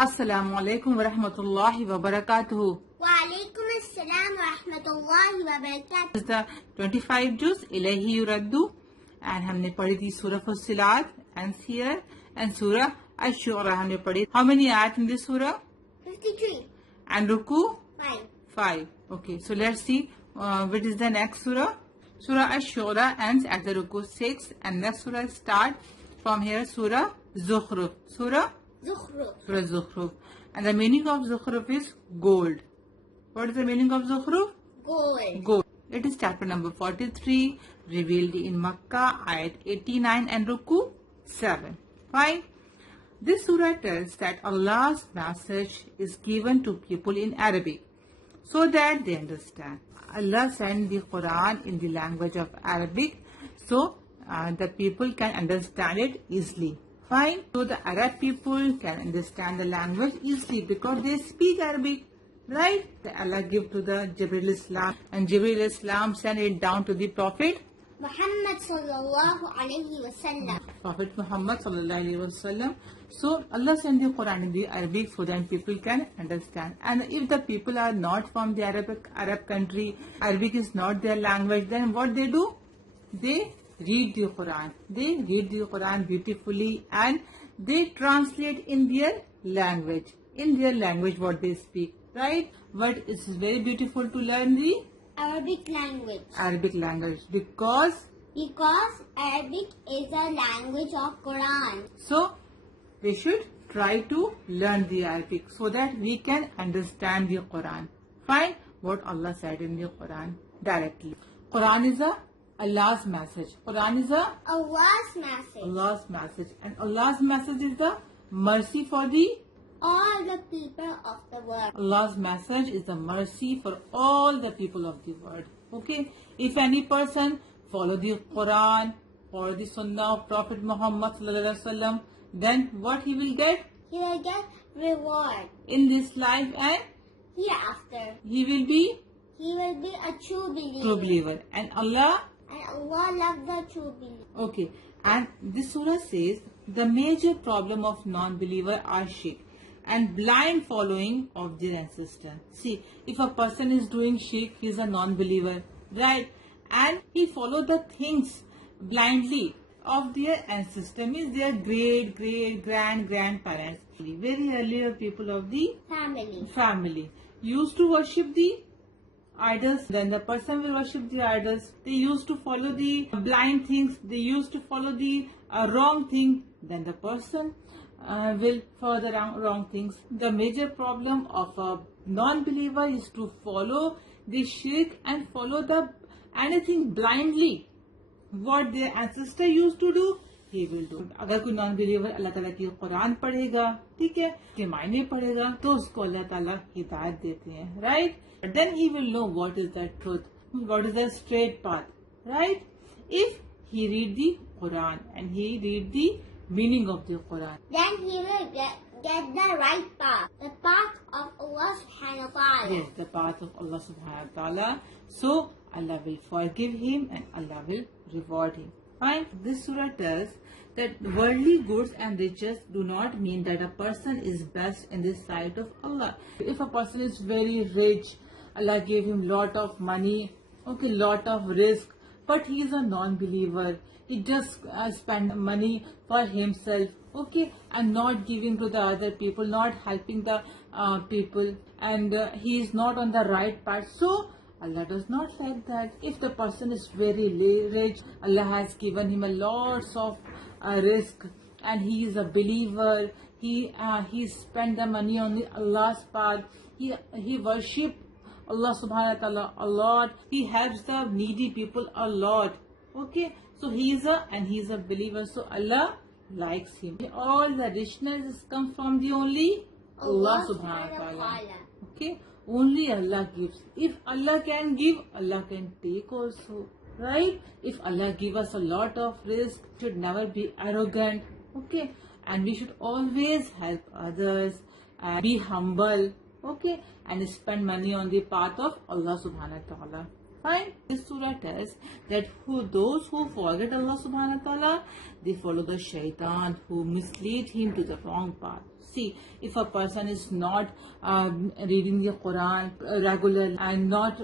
Assalamu alaikum wa rahmatullahi wa barakatuhu. Wa alaikum assalam wa rahmatullahi wa barakatuh. This is the 25 juz Ilahi Yuraddu, and हमने पढ़ी थी Surah Fussilat and Siyar and Surah Ash-Shura हमने पढ़ी. How many ayat in this surah? 53. And Ruku? 5. 5. Okay, so let's see which is the next surah. Surah Ash-Shura ends at the Ruku 6, and next surah start from here. Surah Zukhruf. Surah Zukhruf. And the meaning of Zukhruf is gold. What is the meaning of Zukhruf? Gold. It is chapter number 43, revealed in Makkah, ayat 89 and Ruku 7. Fine. This surah tells that Allah's message is given to people in Arabic so that they understand. Allah sent the Quran in the language of Arabic so the people can understand it easily. Fine. So the Arab people can understand the language easily because they speak Arabic. Right? Allah give to the Jibril Islam, and Jibril Islam sent it down to the Prophet Muhammad sallallahu alayhi wa sallam. Prophet Muhammad sallallahu alayhi wa sallam. So Allah sent the Quran in the Arabic so that people can understand. And if the people are not from the Arab country, Arabic is not their language, then what they do? They read the Quran. They read the Quran beautifully and they translate in their language. In their language what they speak. Right? But it's very beautiful to learn the Arabic language. Because Arabic is a language of Quran. So we should try to learn the Arabic so that we can understand the Quran. Find what Allah said in the Quran directly. Quran is Allah's message. Quran is Allah's message. And Allah's message is the mercy for all the people of the world. Allah's message is the mercy for all the people of the world. Okay? If any person follow the Quran or the Sunnah of Prophet Muhammad sallallahu alaihi wasallam, then what he will get? He will get reward In this life and hereafter. he will be He will be a true true believer. believer. And Allah, loves the true believer. okay. And this surah says the major problem of non-believer are shirk and blind following of their ancestor. See, if a person is doing shirk, he is a non-believer, right? And he follow the things blindly of their ancestor, means their great grandparents. Very earlier people of the family used to worship the idols, then the person will worship the idols. They used to follow the blind things, they used to follow the wrong thing, then the person will follow the wrong things. The major problem of a non-believer is to follow the shirk and follow the anything blindly. What their ancestor used to do, he will do. अगर कोई non believer अल्लाह ताला की कुरान पढ़ेगा, ठीक है, के मायने पढ़ेगा, तो उसको अल्लाह ताला हिदायत देते हैं, right? But then he will know what is the truth, what is the straight path, right? If he read the Quran and he read the meaning of the Quran, then he will get the right path, the path of Allah subhanahu wa ta'ala. yes, the path of Allah subhanahu wa ta'ala. So Allah will forgive him and Allah will reward him. Fine. This surah tells that worldly goods and riches do not mean that a person is best in the sight of Allah. If a person is very rich, Allah gave him lot of money, okay, lot of risk, but he is a non-believer. He just spend money for himself, okay, and not giving to the other people, not helping the people, and he is not on the right path. So Allah does not like that. If the person is very rich, Allah has given him a lots of risk, and he is a believer. He spent the money on the Allah's path. He worship Allah subhanahu wa ta'ala a lot. He helps the needy people a lot. Okay, so he is a believer. So Allah likes him. All the richness come from the only Allah subhanahu wa ta'ala. Okay. Only Allah gives. If Allah can give, Allah can take also. Right? If Allah give us a lot of risk, should never be arrogant. Okay? And we should always help others, be humble. Okay? And spend money on the path of Allah subhanahu wa ta'ala. Fine? This surah tells that those who forget Allah subhanahu wa ta'ala, they follow the shaitan who mislead him to the wrong path. See, if a person is not reading the Quran regularly and not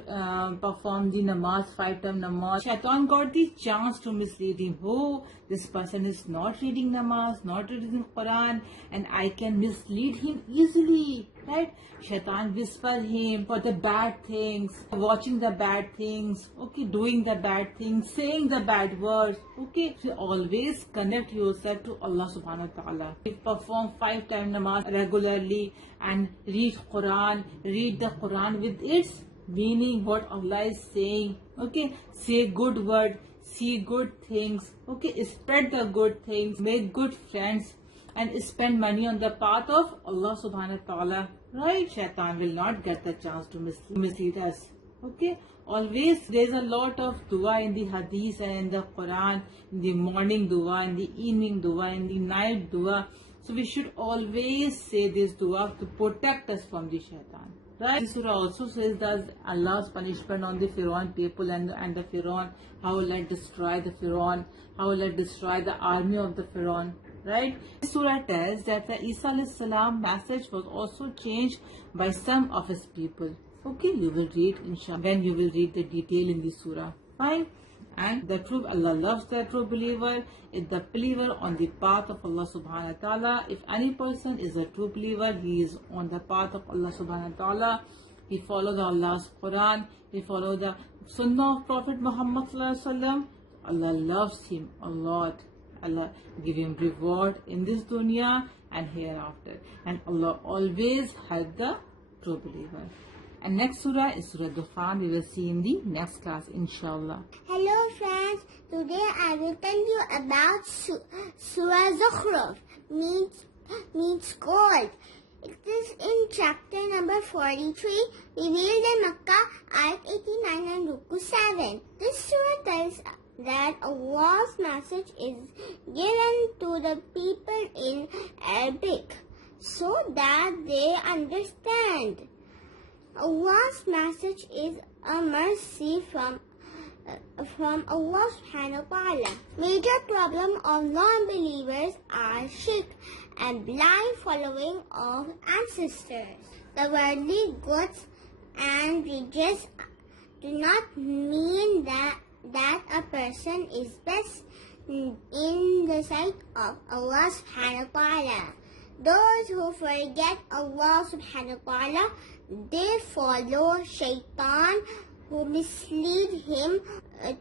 perform the namaz, 5 time namaz, Shaitan got the chance to mislead him. Oh, this person is not reading namaz, not reading Quran, and I can mislead him easily, right? Shaitan whisper him for the bad things, watching the bad things, okay, doing the bad things, saying the bad words, okay. So always connect yourself to Allah subhanahu wa ta'ala. Perform 5 time namaz regularly and read Quran, read the Quran with its meaning, what Allah is saying, okay. Say good word, see good things, okay. Spread the good things, make good friends, and spend money on the path of Allah subhanahu wa ta'ala, right? Shaitan will not get the chance to mislead us, okay. Always there's a lot of dua in the hadith and in the Quran, in the morning dua, in the evening dua, in the night dua. So we should always say this dua to protect us from the shaitan, right? This surah also says that Allah's punishment on the Pharaoh people and the Pharaoh, how will I destroy the Pharaoh, how will I destroy the army of the Pharaoh, right? This surah tells that the Isa alayhi salam message was also changed by some of his people. Okay, you will read inshallah when you will read the detail in the surah. Fine. And the true Allah loves the true believer is the believer on the path of Allah subhanahu wa ta'ala. If any person is a true believer, he is on the path of Allah subhanahu wa ta'ala. He follows Allah's Quran, he follows the Sunnah of Prophet Muhammad sallallahu alaihi wasallam. Allah loves him a lot. Allah give him reward in this dunya and hereafter. And Allah always help the true believer. And next surah is Surah Dukhan. We will see in the next class, inshallah. Hello friends, today I will tell you about Surah Zukhruf, means gold. It is in chapter number 43, revealed in Makkah, ayat 89 and Ruku 7. This surah tells that Allah's message is given to the people in Arabic so that they understand. Allah's message is a mercy from Allah subhanahu wa ta'ala. Major problem of non-believers are shirk and blind following of ancestors. The worldly goods and riches do not mean that a person is best in the sight of Allah subhanahu wa ta'ala. Those who forget Allah subhanahu wa ta'ala, they follow shaitan who mislead him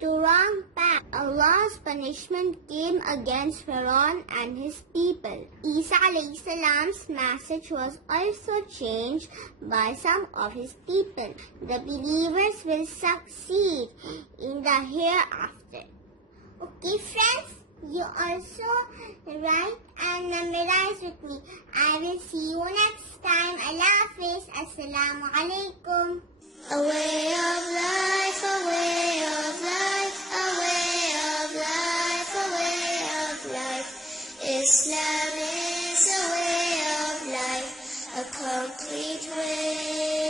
to wrong path. Allah's punishment came against Pharaoh and his people. Isa alayhi salam's message was also changed by some of his people. The believers will succeed in the hereafter. Okay friends, you also write and memorize with me. I will see you next time. Allah Hafiz. Assalamu alaikum. A way of life, a way of life.